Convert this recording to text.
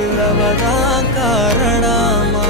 பிளவதான் காரணமா?